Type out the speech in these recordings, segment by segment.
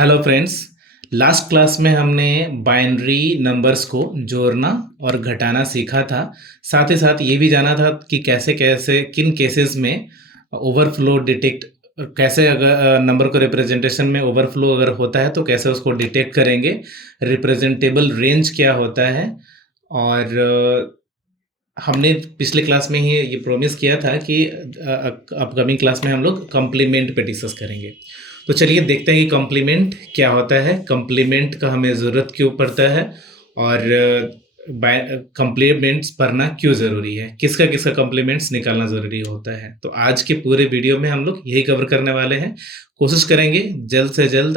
Hello friends. Last class में हमने binary numbers को जोड़ना और घटाना सीखा था। साथ ही साथ ये भी जाना था कि कैसे कैसे किन केसेस में ओवरफ्लो डिटेक्ट, कैसे अगर नंबर को रिप्रेजेंटेशन में ओवरफ्लो अगर होता है तो कैसे उसको डिटेक्ट करेंगे, रिप्रेजेंटेबल रेंज क्या होता है। और हमने पिछले क्लास में ही ये प्रॉमिस किया था कि अपकमिंग क्लास में हम लोग कॉम्प्लीमेंट पे डिस्कस करेंगे। तो चलिए देखते हैं कि कॉम्प्लीमेंट क्या होता है, कॉम्प्लीमेंट का हमें ज़रूरत क्यों पड़ता है और कॉम्प्लीमेंट्स पढ़ना क्यों ज़रूरी है, किसका किसका कॉम्प्लीमेंट्स निकालना ज़रूरी होता है। तो आज के पूरे वीडियो में हम लोग यही कवर करने वाले हैं। कोशिश करेंगे जल्द से जल्द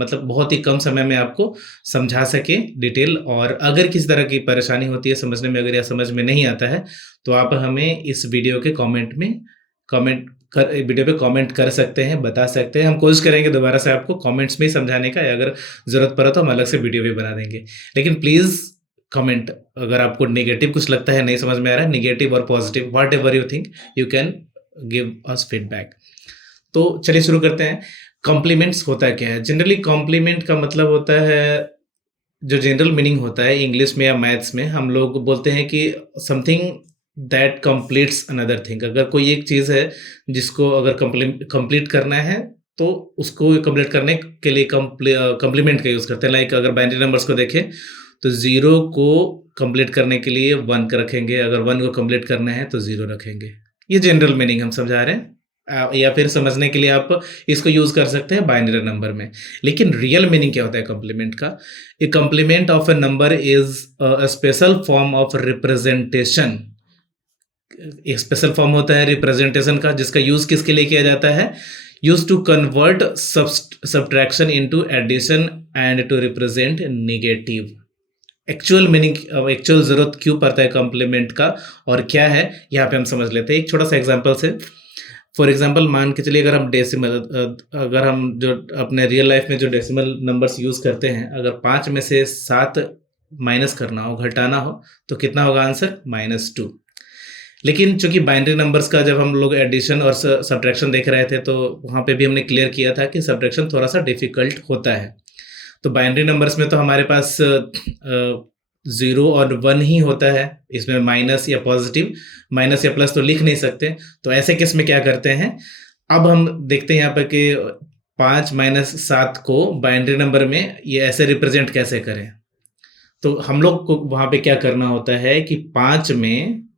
मतलब बहुत ही कम समय में आपको समझा सके डिटेल। और अगर किसी तरह की परेशानी होती है समझने में, अगर या समझ में नहीं आता है तो आप हमें इस वीडियो के वीडियो पे कमेंट कर सकते हैं, बता सकते हैं। हम कोशिश करेंगे दोबारा से आपको कमेंट्स में ही समझाने का, या अगर ज़रूरत पड़ा तो हम अलग से वीडियो भी बना देंगे। लेकिन प्लीज़ कमेंट, अगर आपको नेगेटिव कुछ लगता है, नहीं समझ में आ रहा है, नेगेटिव और positive what ever you think, you can give us feedback. तो चलिए शुरू करते हैं। कॉम्प्लीमेंट्स होता क्या है? जनरली कॉम्प्लीमेंट का मतलब होता है, जो जनरल मीनिंग होता है इंग्लिश में या मैथ्स में, हम लोग बोलते हैं कि something that completes another thing. अगर कोई एक चीज़ है जिसको अगर कंप्लीट करना है तो उसको कंप्लीट करने के लिए कम्प्लीमेंट का यूज़ करते हैं। लाइक अगर बाइनरी नंबर्स को देखें तो 0 को कंप्लीट करने के लिए 1 का रखेंगे, अगर 1 को कंप्लीट करना है तो 0 रखेंगे। ये जनरल मीनिंग हम समझा रहे हैं। या फिर समझने के लिए आप इसको यूज़ कर सकते हैं बाइनरी नंबर में। लेकिन रियल मीनिंग क्या होता है कॉम्प्लीमेंट का? A complement of a number is a special form of representation. एक स्पेशल फॉर्म होता है रिप्रेजेंटेशन का, जिसका यूज किसके लिए किया जाता है? Use to convert subtraction into addition and to represent negative. Actual meaning, actual जरूरत क्यों पड़ता है कॉम्प्लीमेंट का और क्या है, यहाँ पे हम समझ लेते हैं एक छोटा सा एग्जांपल से। फॉर एग्जांपल मान के चलिए, अगर हम डेसिमल, अगर हम जो अपने रियल लाइफ में जो डेसिमल नंबर्स यूज करते हैं, अगर 5 में से 7 माइनस करना हो, घटाना हो, तो कितना होगा आंसर? -2। लेकिन चूंकि बाइनरी नंबर्स का जब हम लोग एडिशन और सब्ट्रैक्शन देख रहे थे तो वहाँ पे भी हमने क्लियर किया था कि सब्ट्रैक्शन थोड़ा सा डिफिकल्ट होता है। तो बाइनरी नंबर्स में तो हमारे पास 0 और 1 ही होता है, इसमें माइनस या पॉजिटिव, माइनस या प्लस तो लिख नहीं सकते। तो ऐसे केस में क्या करते हैं, अब हम देखते हैं यहाँ पर कि 5 - 7 को बाइनरी नंबर में ये ऐसे रिप्रेजेंट कैसे करें। तो हम लोग को वहाँ पे क्या करना होता है कि 5 में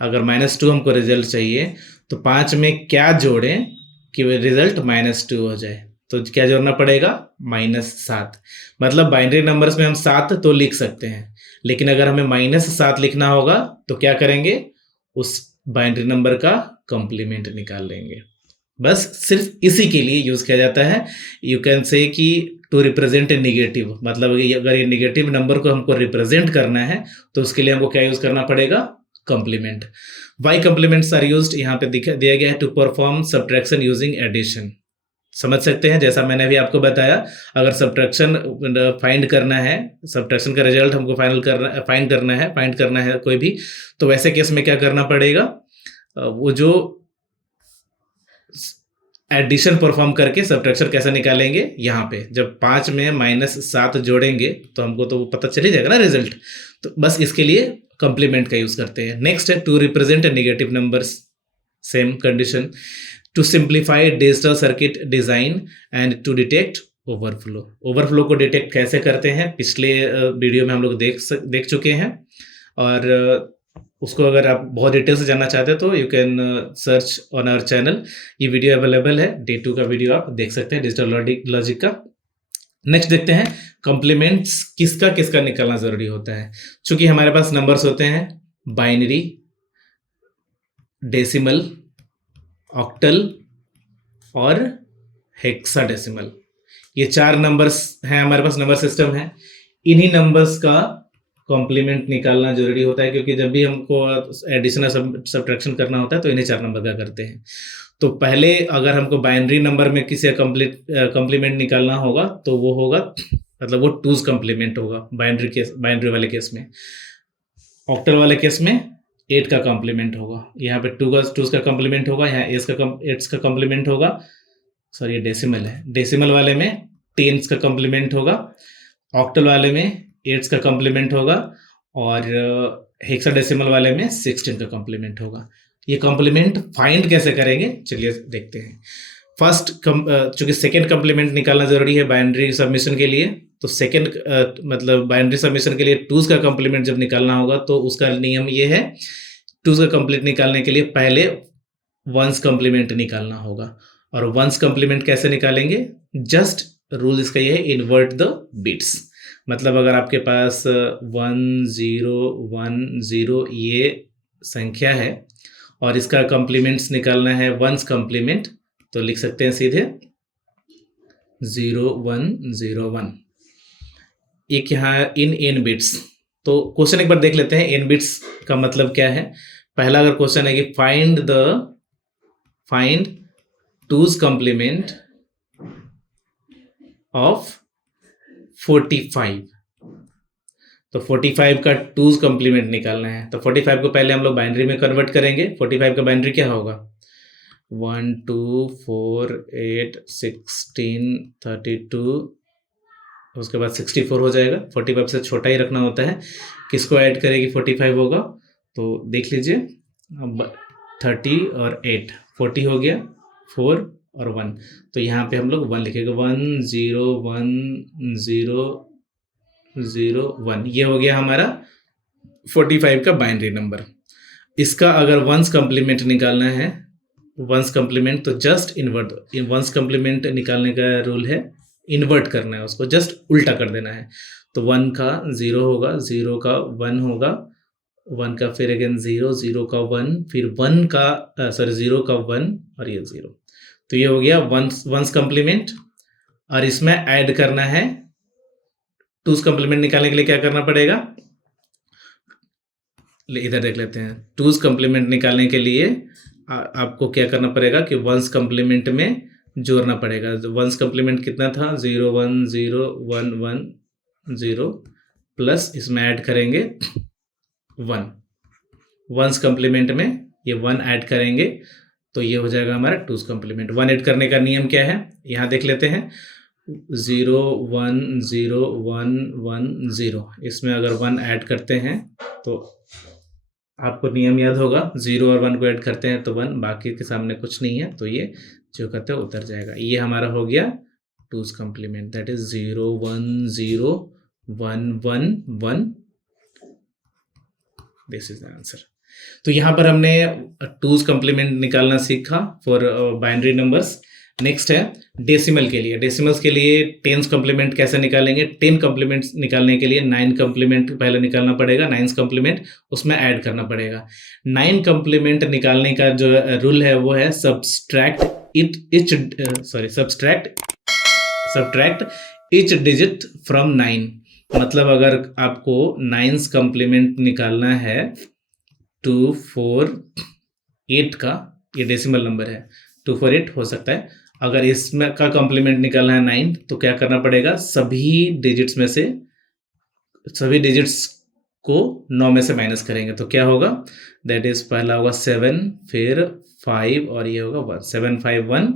अगर -2 हमको रिजल्ट चाहिए तो 5 में क्या जोड़ें कि रिजल्ट -2 हो जाए। तो क्या जोड़ना पड़ेगा? -7। मतलब बाइनरी नंबर्स में हम 7 तो लिख सकते हैं, लेकिन अगर हमें -7 लिखना होगा तो क्या करेंगे? उस बाइनरी नंबर का कॉम्प्लीमेंट निकाल लेंगे। बस सिर्फ इसी के लिए यूज किया जाता है। यू कैन से कि टू रिप्रेजेंट ए नेगेटिव, मतलब अगर ये नेगेटिव नंबर को हमको रिप्रेजेंट करना है तो उसके लिए हमको क्या यूज करना पड़ेगा? Complement. Why complements are used, यहाँ पे दिया गया है to perform subtraction using addition. समझ सकते हैं, जैसा मैंने अभी आपको बताया, अगर सब्ट्रैक्शन फाइंड करना है, सब्ट्रैक्शन का रिजल्ट हमको फाइंड करना है कोई भी, तो वैसे केस में क्या करना पड़ेगा? वो जो एडिशन परफॉर्म करके सब्ट्रैक्शन कैसे निकालेंगे, यहाँ पे जब 5 में -7 जोड़ेंगे तो हमको तो पता चल ही जाएगा ना रिजल्ट। तो बस इसके लिए कॉम्प्लीमेंट का यूज करते हैं। नेक्स्ट है to represent negative numbers. Same condition, to simplify digital circuit design and to detect overflow. Overflow को डिटेक्ट कैसे करते हैं पिछले वीडियो में हम लोग देख चुके हैं, और उसको अगर आप बहुत डिटेल से जानना चाहते हैं तो you can search on our channel. ये वीडियो अवेलेबल है, डे 2 का वीडियो आप देख सकते हैं डिजिटल लॉजिक का। नेक्स्ट देखते हैं कॉम्प्लीमेंट्स किसका किसका निकालना जरूरी होता है। चूंकि हमारे पास नंबर्स होते हैं बाइनरी, डेसिमल, ऑक्टल और हेक्साडेसिमल। ये 4 नंबर्स हैं हमारे पास, नंबर सिस्टम है। इन्हीं नंबर्स का कॉम्प्लीमेंट निकालना जरूरी होता है, क्योंकि जब भी हमको एडिशन और सब्ट्रैक्शन करना होता है तो इन्हीं 4 नंबर का करते हैं। तो पहले अगर हमको बाइनरी नंबर में किसी का कॉम्प्लीमेंट निकालना होगा तो वो होगा, मतलब वो 2's कॉम्प्लीमेंट होगा बाइनरी वाले केस में। ऑक्टल वाले केस में 8 का कॉम्प्लीमेंट होगा, यहाँ पे 2's का कॉम्प्लीमेंट होगा, यहाँ 8's का कॉम्प्लीमेंट होगा। सॉरी ये डेसिमल है, डेसिमल वाले में टेंस का कॉम्प्लीमेंट होगा, ऑक्टल वाले में एट्स का कॉम्प्लीमेंट होगा और हेक्साडेसिमल वाले में 16 का कॉम्प्लीमेंट होगा। ये कॉम्प्लीमेंट फाइंड कैसे करेंगे चलिए देखते हैं। फर्स्ट चूंकि सेकेंड कॉम्प्लीमेंट निकालना जरूरी है बाइनरी सबमिशन के लिए, तो सेकेंड मतलब बाइनरी सबमिशन के लिए टूज का कॉम्प्लीमेंट जब निकालना होगा तो उसका नियम ये है, टूज का कॉम्प्लीमेंट निकालने के लिए पहले वंस कॉम्प्लीमेंट निकालना होगा। और वंस कॉम्प्लीमेंट कैसे निकालेंगे, जस्ट रूल इसका ये है, इन्वर्ट द बिट्स। मतलब अगर आपके पास 1 0 1 0 ये संख्या है और इसका कॉम्प्लीमेंट्स निकालना है वंस कॉम्प्लीमेंट, तो लिख सकते हैं सीधे 0 1 0 1। एक यहाँ इन एन बिट्स, तो क्वेश्चन एक बार देख लेते हैं एन बिट्स का मतलब क्या है। पहला अगर क्वेश्चन है कि फाइंड टूज कॉम्प्लीमेंट ऑफ 45, तो 45 का टूज कॉम्प्लीमेंट निकालना है। तो 45 को पहले हम लोग बाइनरी में कन्वर्ट करेंगे। 45 का बाइनरी क्या होगा, 1 2 4 8 16 32, उसके बाद 64 हो जाएगा। 45 से छोटा ही रखना होता है। किसको ऐड करेगी 45 होगा, तो देख लीजिए 30 और 8 40 हो गया, 4 और 1, तो यहाँ पे हम लोग 1 लिखेंगे। 1 0 1 0 0 1, ये हो गया हमारा 45 का बाइनरी नंबर। इसका अगर वंस कॉम्प्लीमेंट निकालना है, वंस कॉम्प्लीमेंट, तो जस्ट इन्वर्ट, वंस कॉम्प्लीमेंट निकालने का रूल है इन्वर्ट करना है, उसको जस्ट उल्टा कर देना है। तो 1 का 0 होगा, 0 का 1 होगा, 1 का फिर अगेन 0, 0 का 1, फिर 1 का 0 का 1 और ये 0। तो ये हो गया वंस कॉम्प्लीमेंट। और इसमें ऐड करना है टूज कॉम्प्लीमेंट निकालने के लिए क्या करना पड़ेगा, इधर देख लेते हैं। टूज कॉम्प्लीमेंट निकालने के लिए आपको क्या करना पड़ेगा कि वंस कॉम्प्लीमेंट में जोड़ना पड़ेगा। वंस कॉम्प्लीमेंट कितना था, 0 1 0 1 1 0, प्लस इसमें ऐड करेंगे 1। वंस कॉम्प्लीमेंट में ये 1 ऐड करेंगे तो ये हो जाएगा हमारा टूज कॉम्प्लीमेंट। 1 ऐड करने का नियम क्या है, यहाँ देख लेते हैं। 0 1 0 1 1 0, इसमें अगर 1 ऐड करते हैं तो आपको नियम याद होगा, 0 और 1 को ऐड करते हैं तो 1, बाकी के सामने कुछ नहीं है, तो ये जो करते हैं उतर जाएगा। ये हमारा हो गया two's complement, that is 0 1 0 1 1 1, this is the answer. तो यहाँ पर हमने टूज कॉम्प्लीमेंट निकालना सीखा फॉर बाइनरी नंबर्स। नेक्स्ट है डेसिमल के लिए। डेसिमल्स के लिए टेंस कॉम्प्लीमेंट कैसे निकालेंगे, 10 कॉम्प्लीमेंट निकालने के लिए 9 कॉम्प्लीमेंट पहले निकालना पड़ेगा, 9 कॉम्प्लीमेंट उसमें ऐड करना पड़ेगा। 9 कॉम्प्लीमेंट निकालने का जो रूल है वो है सब्सट्रैक्ट ईच डिजिट फ्रॉम 9। मतलब अगर आपको 9 कॉम्प्लीमेंट निकालना है 2 4 8 का, ये डेसिमल नंबर है, 2 4 8 हो सकता है। अगर इसमें का कॉम्प्लीमेंट निकालना है 9, तो क्या करना पड़ेगा, सभी डिजिट्स में से सभी डिजिट्स को 9 में से माइनस करेंगे तो क्या होगा, दैट इज पहला होगा 7, फिर 5 और ये होगा 1, 7 5 1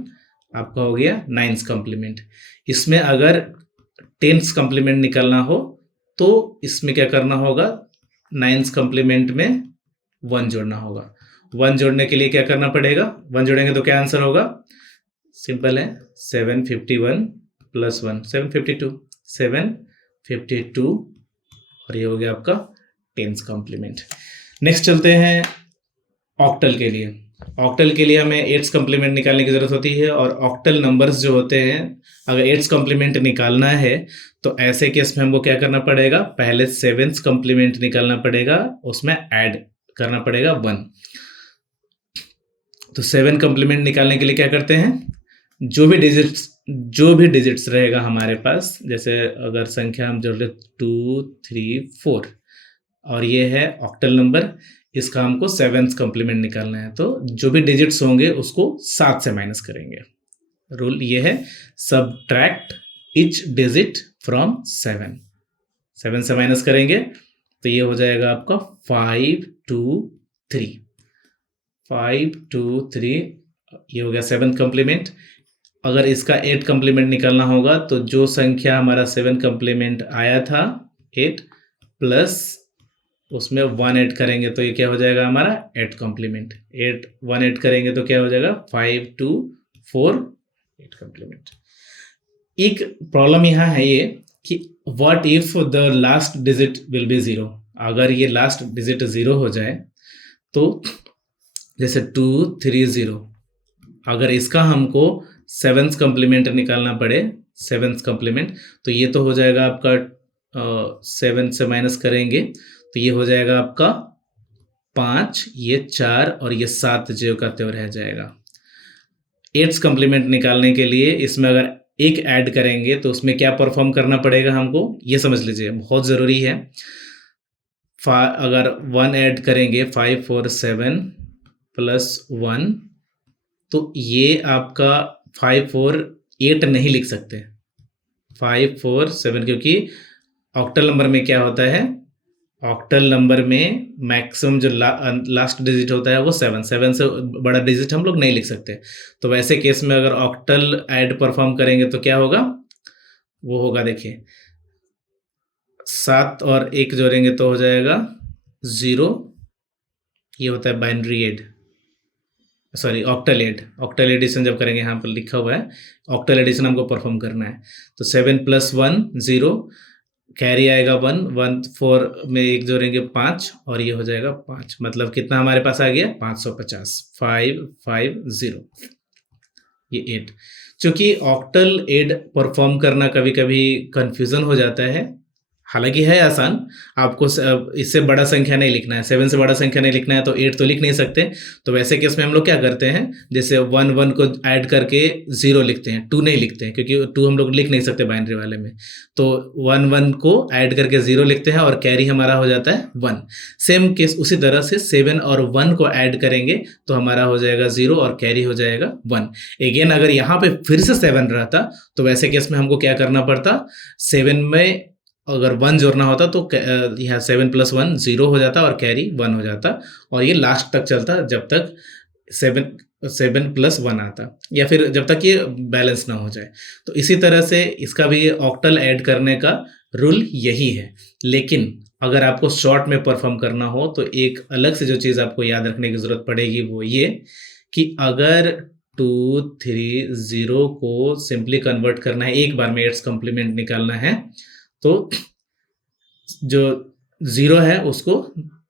आपका हो गया 9 कॉम्प्लीमेंट। इसमें अगर 10 कॉम्प्लीमेंट निकालना हो तो इसमें क्या करना होगा, 9 कॉम्प्लीमेंट में 1 जोड़ना होगा। 1 जोड़ने के लिए क्या करना पड़ेगा, 1 जोड़ेंगे तो क्या आंसर होगा, सिंपल है, 751 प्लस 1 752, 752 और ये हो गया आपका 10 कॉम्प्लीमेंट। नेक्स्ट चलते हैं ऑक्टल के लिए। ऑक्टल के लिए हमें 8 कॉम्प्लीमेंट निकालने की जरूरत होती है, और ऑक्टल नंबर्स जो होते हैं अगर 8 कॉम्प्लीमेंट निकालना है तो ऐसे केस में हमको क्या करना पड़ेगा, पहले 7 कॉम्प्लीमेंट निकालना पड़ेगा, उसमें ऐड करना पड़ेगा 1। तो 7 कॉम्प्लीमेंट निकालने के लिए क्या करते हैं, जो भी डिजिट्स रहेगा हमारे पास, जैसे अगर संख्या हम जोड़ ले 2 3 4 और ये है ऑक्टल नंबर, इसका हमको 7 कॉम्प्लीमेंट निकालना है, तो जो भी डिजिट्स होंगे उसको 7 से माइनस करेंगे। रूल ये है, सबट्रैक्ट ईच डिजिट फ्रॉम 7 से माइनस करेंगे तो ये हो जाएगा आपका 5 2 3, 5 2 3, ये हो गया 7 कॉम्प्लीमेंट। अगर इसका 8 कम्प्लीमेंट निकालना होगा तो जो संख्या हमारा 7 कम्प्लीमेंट आया था 8 प्लस उसमें 1 ऐड करेंगे तो ये क्या हो जाएगा हमारा 8 कॉम्प्लीमेंट। 8 1 ऐड करेंगे तो क्या हो जाएगा 5 2 4 8 कॉम्प्लीमेंट। एक प्रॉब्लम यहाँ है ये कि what if the last digit will be 0। अगर ये लास्ट डिजिट 0 हो जाए तो जैसे 2 3 0, अगर इसका हमको 7th कॉम्प्लीमेंट निकालना पड़े 7th कॉम्प्लीमेंट तो ये तो हो जाएगा आपका 7 से माइनस करेंगे तो ये हो जाएगा आपका 5, ये 4 और ये 7 ज्यों का त्यों रह जाएगा। 8th कॉम्प्लीमेंट निकालने के लिए इसमें अगर एक ऐड करेंगे तो उसमें क्या परफॉर्म करना पड़ेगा हमको, ये समझ लीजिए बहुत ज़रूरी है। अगर 1 ऐड करेंगे 5 4 7 प्लस 1 तो ये आपका 5 4 8 नहीं लिख सकते 5 4 7, क्योंकि ऑक्टल नंबर में क्या होता है, ऑक्टल नंबर में मैक्सिमम जो लास्ट डिजिट होता है वो 7 से बड़ा डिजिट हम लोग नहीं लिख सकते। तो वैसे केस में अगर ऑक्टल ऐड परफॉर्म करेंगे तो क्या होगा, वो होगा देखिए 7 और 1 जोड़ेंगे तो हो जाएगा 0। ये होता है binary add, sorry octal add. Octal addition जब करेंगे यहाँ पर लिखा हुआ है ऑक्टल एडिशन हमको परफॉर्म करना है। तो 7 प्लस 1 0, कैरी आएगा 1 1 4 में 1 जोड़ेंगे 5 और ये हो जाएगा 5, मतलब कितना हमारे पास आ गया 550 5 5 0, ये 8। चूंकि ऑक्टल एड परफॉर्म करना कभी कभी कंफ्यूजन हो जाता है, हालांकि है आसान, आपको इससे बड़ा संख्या नहीं लिखना है, 7 से बड़ा संख्या नहीं लिखना है तो 8 तो लिख नहीं सकते। तो वैसे केस में हम लोग क्या करते हैं, जैसे 1 1 को ऐड करके 0 लिखते हैं, 2 नहीं लिखते हैं क्योंकि 2 हम लोग लिख नहीं सकते बाइनरी वाले में। तो 1 1 को ऐड करके 0 लिखते हैं और कैरी हमारा हो जाता है 1। सेम केस उसी तरह से 7 और 1 को ऐड करेंगे तो हमारा हो जाएगा 0 और कैरी हो जाएगा 1। अगेन अगर यहाँ पे फिर से 7 रहता तो वैसे केस में हमको क्या करना पड़ता, 7 में अगर 1 जोड़ना होता तो यहाँ 7 प्लस 1 0 हो जाता और कैरी 1 हो जाता और ये लास्ट तक चलता जब तक 7 प्लस 1 आता, या फिर जब तक ये बैलेंस ना हो जाए। तो इसी तरह से इसका भी ऑक्टल ऐड करने का रूल यही है। लेकिन अगर आपको शॉर्ट में परफॉर्म करना हो तो एक अलग से जो चीज़ आपको याद रखने की ज़रूरत पड़ेगी वो ये कि अगर 2 3 0 को सिंपली कन्वर्ट करना है, एक बार में 8 कॉम्प्लीमेंट निकालना है तो जो 0 है उसको,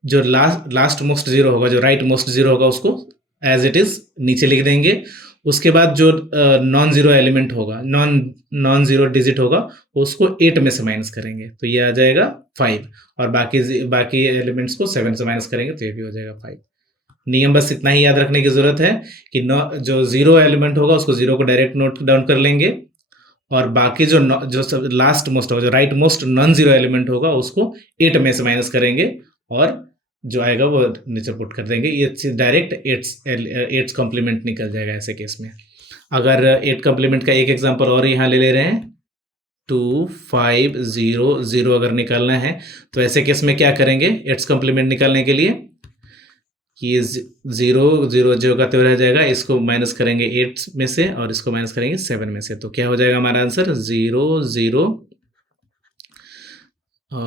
जो लास्ट मोस्ट 0 होगा, जो राइट मोस्ट 0 होगा उसको एज इट इज नीचे लिख देंगे। उसके बाद जो नॉन जीरो एलिमेंट होगा, नॉन जीरो डिजिट होगा, उसको 8 में से माइनस करेंगे तो ये आ जाएगा 5 और बाकी एलिमेंट्स को 7 से माइनस करेंगे तो ये भी हो जाएगा 5। नियम बस इतना ही याद रखने की जरूरत है कि जो 0 एलिमेंट होगा उसको 0 को डायरेक्ट नोट डाउन कर लेंगे और बाकी जो सब लास्ट मोस्ट होगा, जो right most non zero element होगा उसको 8 में से माइनस करेंगे और जो आएगा वो नीचे पुट कर देंगे। ये डायरेक्ट 8 कॉम्प्लीमेंट निकल जाएगा ऐसे केस में। अगर 8 कॉम्प्लीमेंट का एक एग्जांपल और यहाँ ले रहे हैं, 2 5 0 0 अगर निकालना है तो ऐसे केस में क्या करेंगे, 8 कॉम्प्लीमेंट निकालने के लिए ये 0 0 जो का तो रह जाएगा, इसको माइनस करेंगे 8 में से और इसको माइनस करेंगे 7 में से, तो क्या हो जाएगा हमारा आंसर 0 0,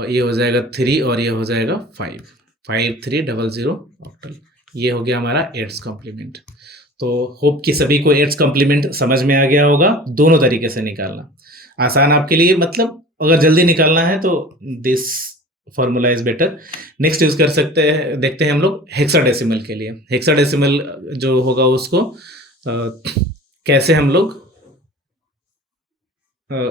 ये हो जाएगा 3 और ये हो जाएगा 5 5 3 0 0 ऑक्टल। ये हो गया हमारा 8 कॉम्प्लीमेंट। तो होप कि सभी को 8 कॉम्प्लीमेंट समझ में आ गया होगा। दोनों तरीके से निकालना आसान आपके लिए, मतलब अगर जल्दी निकालना है तो this formula is better. Next use कर सकते हैं, देखते हैं हम लोग हेक्साडेसिमल के लिए। हेक्साडेसिमल जो होगा उसको कैसे हम लोग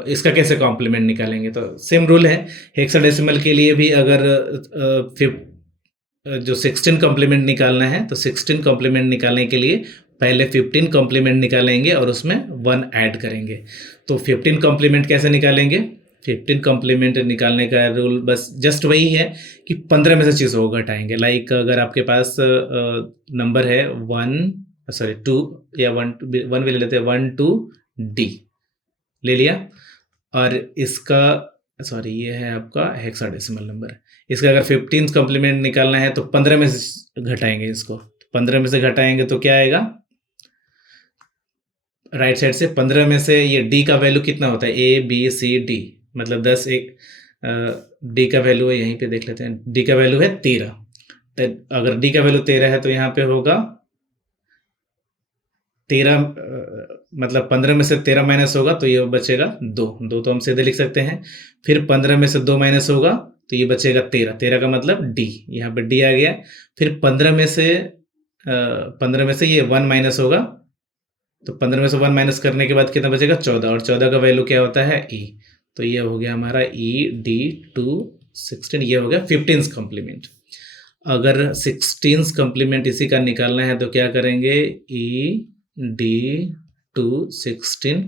इसका कैसे कॉम्प्लीमेंट निकालेंगे। तो सेम रूल है हेक्साडेसिमल के लिए भी। अगर जो 16 कॉम्प्लीमेंट निकालना है तो 16 कॉम्प्लीमेंट निकालने के लिए पहले 15 कॉम्प्लीमेंट निकालेंगे और उसमें 1 ऐड करेंगे। तो 15 कॉम्प्लीमेंट कैसे निकालेंगे, 15 कॉम्प्लीमेंट निकालने का रूल बस जस्ट वही है कि 15 में से चीज़ों को घटाएंगे। लाइक अगर आपके पास नंबर है 2 या 1 भी ले लेते हैं, 1 2 D ले लिया और इसका ये है आपका हेक्साडेसिमल नंबर। इसका अगर 15 कॉम्प्लीमेंट निकालना है तो 15 में से घटाएंगे, इसको 15 में से घटाएंगे तो क्या आएगा, राइट साइड से 15 में से ये डी का वैल्यू कितना होता है, ए बी सी डी, मतलब 10, एक डी का वैल्यू है, यहीं पे देख लेते हैं, डी का वैल्यू है 13। तो अगर डी का वैल्यू 13 है तो यहाँ पे होगा 13, मतलब 15 में से 13 माइनस होगा तो ये बचेगा 2, 2 तो हम सीधे लिख सकते हैं। फिर 15 में से 2 माइनस होगा तो ये बचेगा 13, 13 का मतलब डी, यहाँ पे डी आ गया। फिर 15 में से ये 1 माइनस होगा, तो 15 में से 1 माइनस करने के बाद कितना बचेगा, 14, और 14 का वैल्यू क्या होता है, ई। तो ये हो गया हमारा ई डी टू 16, ये हो गया 15th कॉम्प्लीमेंट। अगर 16th कॉम्प्लीमेंट इसी का निकालना है तो क्या करेंगे, E D to 16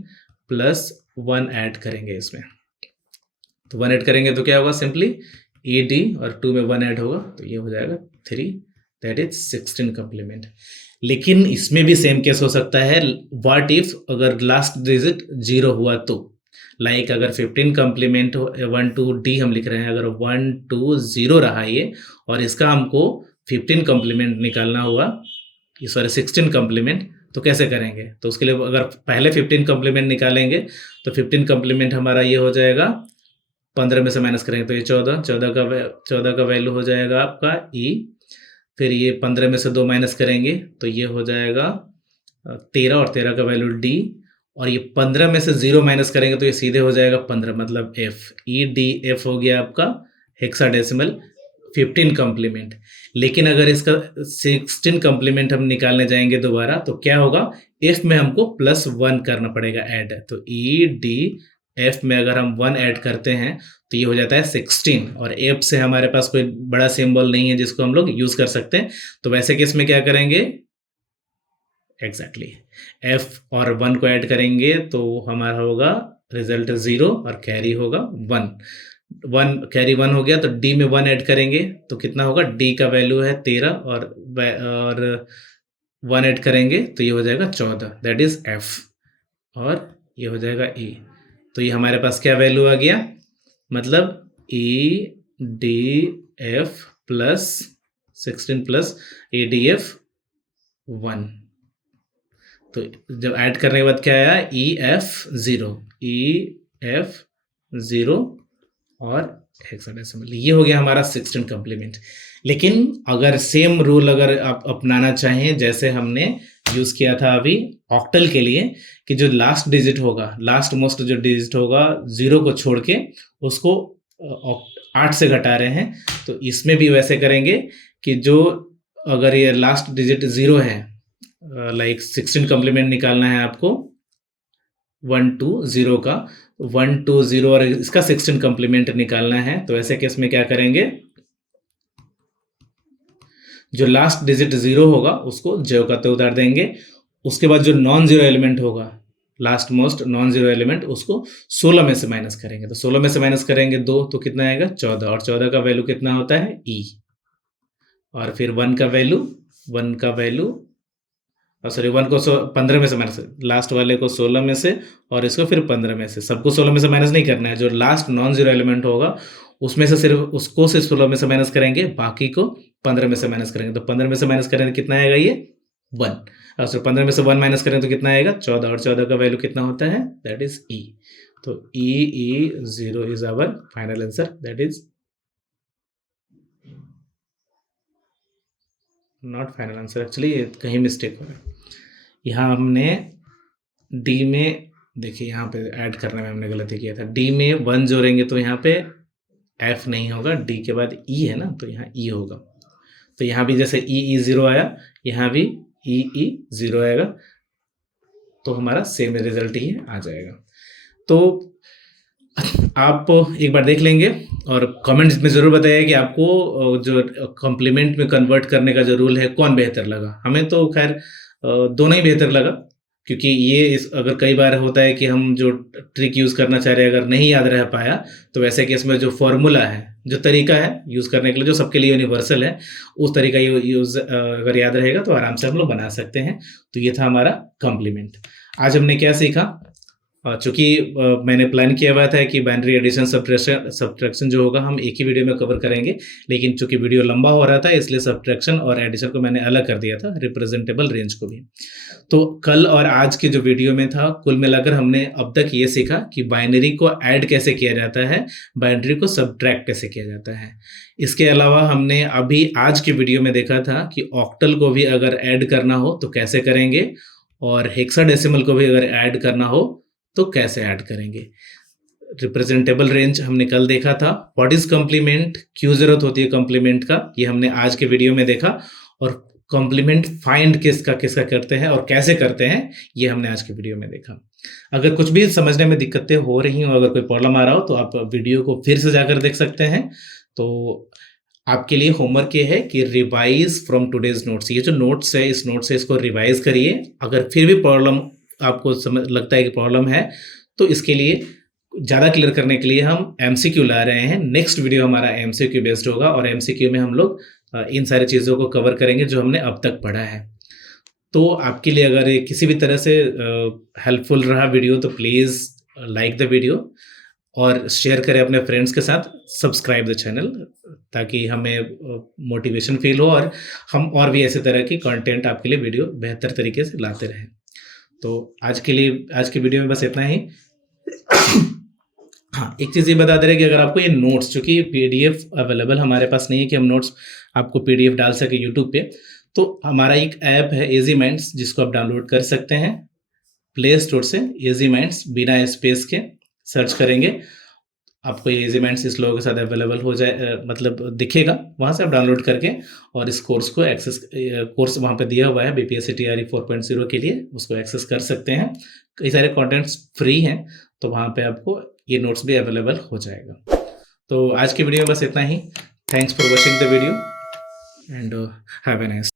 plus 1 add करेंगे इसमें। तो 1 ऐड करेंगे तो क्या होगा, सिंपली ई डी और 2 में 1 ऐड होगा तो ये हो जाएगा 3, दैट इज 16 कॉम्प्लीमेंट। लेकिन इसमें भी सेम केस हो सकता है, व्हाट इफ अगर लास्ट डिजिट 0 हुआ तो, लाइक अगर 15 कॉम्प्लीमेंट 1 टू डी हम लिख रहे हैं, अगर 1 2 0 रहा ये और इसका हमको 15 कॉम्प्लीमेंट निकालना हुआ, सॉरी 16 कॉम्प्लीमेंट, तो कैसे करेंगे, तो उसके लिए अगर पहले 15 कॉम्प्लीमेंट निकालेंगे तो 15 कॉम्प्लीमेंट हमारा ये हो जाएगा, 15 में से माइनस करेंगे तो ये 14 का वैल्यू हो जाएगा आपका ई। फिर ये 15 में से 2 माइनस करेंगे तो ये हो जाएगा 13, और 13 का वैल्यू डी, और ये 15 में से 0 माइनस करेंगे तो ये सीधे हो जाएगा 15, मतलब एफ, ई डी एफ हो गया आपका हेक्साडेसिमल 15 कॉम्प्लीमेंट। लेकिन अगर इसका 16 कॉम्प्लीमेंट हम निकालने जाएंगे दोबारा तो क्या होगा, एफ में हमको +1 करना पड़ेगा ऐड, तो ई डी एफ में अगर हम 1 ऐड करते हैं तो ये हो जाता है 16, और एफ से हमारे पास कोई बड़ा सिंबल नहीं है जिसको हम लोग यूज कर सकते हैं, तो वैसे केस में क्या करेंगे, एग्जैक्टली एफ और 1 को ऐड करेंगे तो हमारा होगा रिजल्ट 0 और कैरी होगा 1, कैरी 1 हो गया तो डी में 1 ऐड करेंगे तो कितना होगा, डी का वैल्यू है 13 और 1 ऐड करेंगे तो ये हो जाएगा 14, दैट इज एफ, और ये हो जाएगा ई। तो ये हमारे पास क्या वैल्यू आ गया, मतलब E D F plus 16 plus A D F 1। तो जब ऐड करने के बाद क्या आया, ई एफ 0 और हेक्साडेसिमल, ये हो गया हमारा 16 कॉम्प्लीमेंट। लेकिन अगर सेम रूल अगर आप अपनाना चाहें जैसे हमने यूज किया था अभी ऑक्टल के लिए, कि जो लास्ट डिजिट होगा, लास्ट मोस्ट जो डिजिट होगा 0 को छोड़ के उसको 8 से घटा रहे हैं, तो इसमें भी वैसे करेंगे कि जो अगर ये लास्ट डिजिट 0 है, लाइक 16 कॉम्प्लीमेंट निकालना है आपको 1 2 0 का, 1 2 0 और इसका 16 कॉम्प्लीमेंट निकालना है, तो ऐसे केस में क्या करेंगे, जो लास्ट डिजिट 0 होगा उसको ज्यों का त्यों उतार देंगे, उसके बाद जो नॉन जीरो एलिमेंट होगा, last most non zero element, उसको 16 में से माइनस करेंगे, तो 16 में से माइनस करेंगे 2 तो कितना आएगा 14, और 14 का वैल्यू कितना होता है ई, और फिर 1 का वैल्यू सॉरी 1 को 15 में से माइनस, लास्ट वाले को 16 में से और इसको फिर 15 में से, सबको 16 में से माइनस नहीं करना है, जो लास्ट नॉन जीरो एलिमेंट होगा उसमें से सिर्फ उसको से 16 में से माइनस करेंगे, बाकी को 15 में से माइनस करेंगे, तो 15 में से माइनस करेंगे कितना आएगा, ये 1, और सर 15 में से 1 माइनस करें तो कितना आएगा 14, और 14 का वैल्यू कितना होता है, दैट इज ई। तो E 0 is our final answer, that is not final answer, actually कहीं मिस्टेक हो रहा है, यहाँ हमने डी में, देखिए यहाँ पे ऐड करने में हमने गलती किया था, डी में 1 जोड़ेंगे तो यहाँ पे एफ नहीं होगा, डी के बाद ई है ना, तो यहाँ ई होगा, तो यहाँ भी जैसे ई 0 आया, यहाँ भी ई 0 आएगा, तो हमारा सेम रिजल्ट ही आ जाएगा। तो आप एक बार देख लेंगे और कमेंट्स में ज़रूर बताइए कि आपको जो कॉम्प्लीमेंट में कन्वर्ट करने का जो रूल है कौन बेहतर लगा। हमें तो खैर दोनों ही बेहतर लगा, क्योंकि ये अगर कई बार होता है कि हम जो ट्रिक यूज़ करना चाह रहे हैं अगर नहीं याद रह पाया, तो वैसे केस में जो फॉर्मूला है, जो तरीका है यूज़ करने के लिए, जो सबके लिए यूनिवर्सल है, उस तरीका यूज़ अगर याद रहेगा तो आराम से हम लोग बना सकते हैं। तो ये था हमारा कॉम्प्लीमेंट। आज हमने क्या सीखा, चूँकि मैंने प्लान किया हुआ था कि बाइनरी एडिशन सब्ट्रैक्शन जो होगा हम एक ही वीडियो में कवर करेंगे, लेकिन चूँकि वीडियो लंबा हो रहा था इसलिए सब्ट्रैक्शन और एडिशन को मैंने अलग कर दिया था, रिप्रेजेंटेबल रेंज को भी। तो कल और आज के जो वीडियो में था, कुल मिलाकर हमने अब तक ये सीखा कि बाइनरी को ऐड कैसे किया जाता है, बाइनरी को सब्ट्रैक्ट कैसे किया जाता है। इसके अलावा हमने अभी आज की वीडियो में देखा था कि ऑक्टल को भी अगर ऐड करना हो तो कैसे करेंगे, और हेक्साडेसिमल को भी अगर ऐड करना हो तो कैसे ऐड करेंगे। रिप्रेजेंटेबल रेंज हमने कल देखा था। व्हाट इज कॉम्प्लीमेंट, क्यों जरूरत होती है कॉम्प्लीमेंट का, ये हमने आज के वीडियो में देखा। और कॉम्प्लीमेंट फाइंड किसका किसका करते हैं और कैसे करते हैं, ये हमने आज के वीडियो में देखा। अगर कुछ भी समझने में दिक्कतें हो रही हो, अगर कोई प्रॉब्लम आ रहा हो, तो आप वीडियो को फिर से जाकर देख सकते हैं। तो आपके लिए होमवर्क ये है कि रिवाइज फ्रॉम टुडेज नोट्स। ये जो नोट्स है, इस नोट से इसको रिवाइज करिए। अगर फिर भी प्रॉब्लम आपको समझ लगता है कि प्रॉब्लम है, तो इसके लिए ज़्यादा क्लियर करने के लिए हम एमसीक्यू ला रहे हैं। नेक्स्ट वीडियो हमारा एमसीक्यू बेस्ड होगा और एमसीक्यू में हम लोग इन सारी चीज़ों को कवर करेंगे जो हमने अब तक पढ़ा है। तो आपके लिए अगर ये किसी भी तरह से हेल्पफुल रहा वीडियो, तो प्लीज़ लाइक द वीडियो और शेयर करें अपने फ्रेंड्स के साथ। सब्सक्राइब द चैनल ताकि हमें मोटिवेशन फील हो और हम और भी ऐसे तरह की कंटेंट आपके लिए वीडियो बेहतर तरीके से लाते रहें। तो आज के लिए आज की वीडियो में बस इतना ही। हाँ, एक चीज़ ये बता दे रहे कि अगर आपको ये नोट्स, चूँकि पीडीएफ अवेलेबल हमारे पास नहीं है कि हम नोट्स आपको पीडीएफ डाल सके यूट्यूब पे, तो हमारा एक ऐप है इजी माइंड्स, जिसको आप डाउनलोड कर सकते हैं प्ले स्टोर से। इजी माइंड्स बिना स्पेस के सर्च करेंगे, आपको ये इजी माइंड्स इस लोगों के साथ अवेलेबल हो जाए, मतलब दिखेगा। वहाँ से आप डाउनलोड करके और इस कोर्स को एक्सेस, कोर्स वहाँ पे दिया हुआ है बीपीएससी टीआरई 4.0 के लिए, उसको एक्सेस कर सकते हैं। कई सारे कंटेंट्स फ्री हैं, तो वहाँ पे आपको ये नोट्स भी अवेलेबल हो जाएगा। तो आज की वीडियो में बस इतना ही। Thanks for watching the video and have a nice